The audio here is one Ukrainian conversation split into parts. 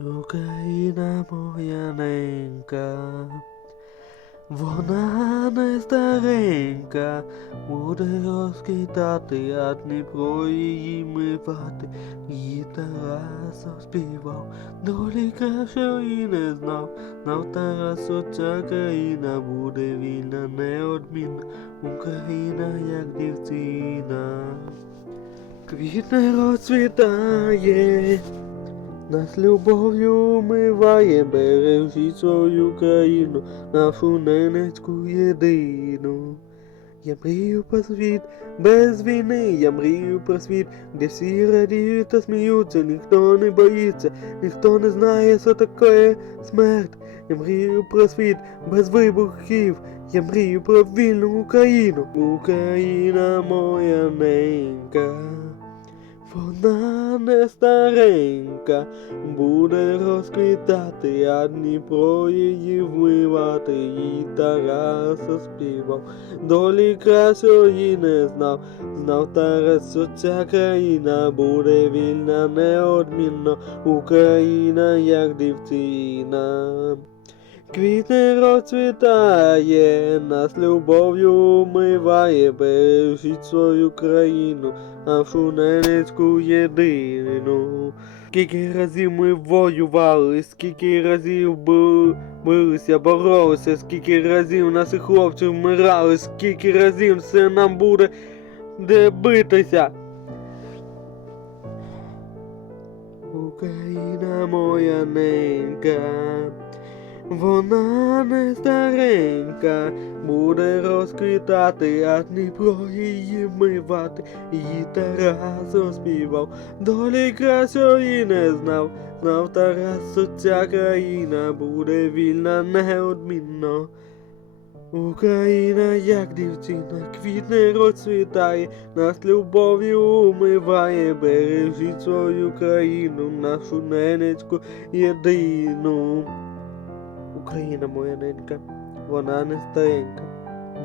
Україна моя ненька, вона не старенька, буде розкидати, а Дніпро її мивати. Її Тарас співав, долі кращої не знав. Знав Тарас, ця країна буде вільна, неодмінна, Україна як дівчина. Квітне розцвітає. Нас любов'ю умиває, бережіть свою країну, нашу ненецьку єдину. Я мрію про світ без війни, я мрію про світ, де всі радіють та сміються, ніхто не боїться, ніхто не знає, що таке смерть. Я мрію про світ без вибухів, я мрію про вільну Україну. Україна моя ненька. Вона не старенька, буде розквітати, а Дніпро її вмивати, їй Тарас співав, долі кращої не знав, знав Тарас, що ця країна буде вільна неодмінно, Україна як дівчина. Квітне розцвітає, нас любов'ю умиває, бережіть свою країну, нашу ненецьку єдину. Скільки разів ми воювали, скільки разів билися, боролися, скільки разів наші хлопці вмирали, скільки разів все нам буде де битися. Україна моя ненька. Вона не старенька, буде розквітати, а Дніпро її вмивати, її Тарас оспівав, долі кращої не знав, знав Тарас, що ця країна буде вільна неодмінно. Україна, як дівчина, квітне розцвітає, нас любов'ю умиває, бережіть свою країну, нашу ненецьку єдину. Україна моя ненька, вона не старенька,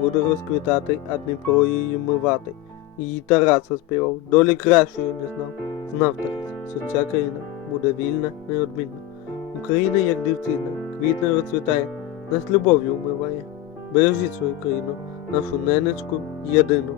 буде розквітати, а Дніпро її мивати. Її Тарас співав, долі кращої не знав. Знав Тарас, що ця країна буде вільна, неодмінна. Україна, як дівчина, квітне розцвітає, нас любов'ю умиває. Бережіть свою країну, нашу ненецьку єдину.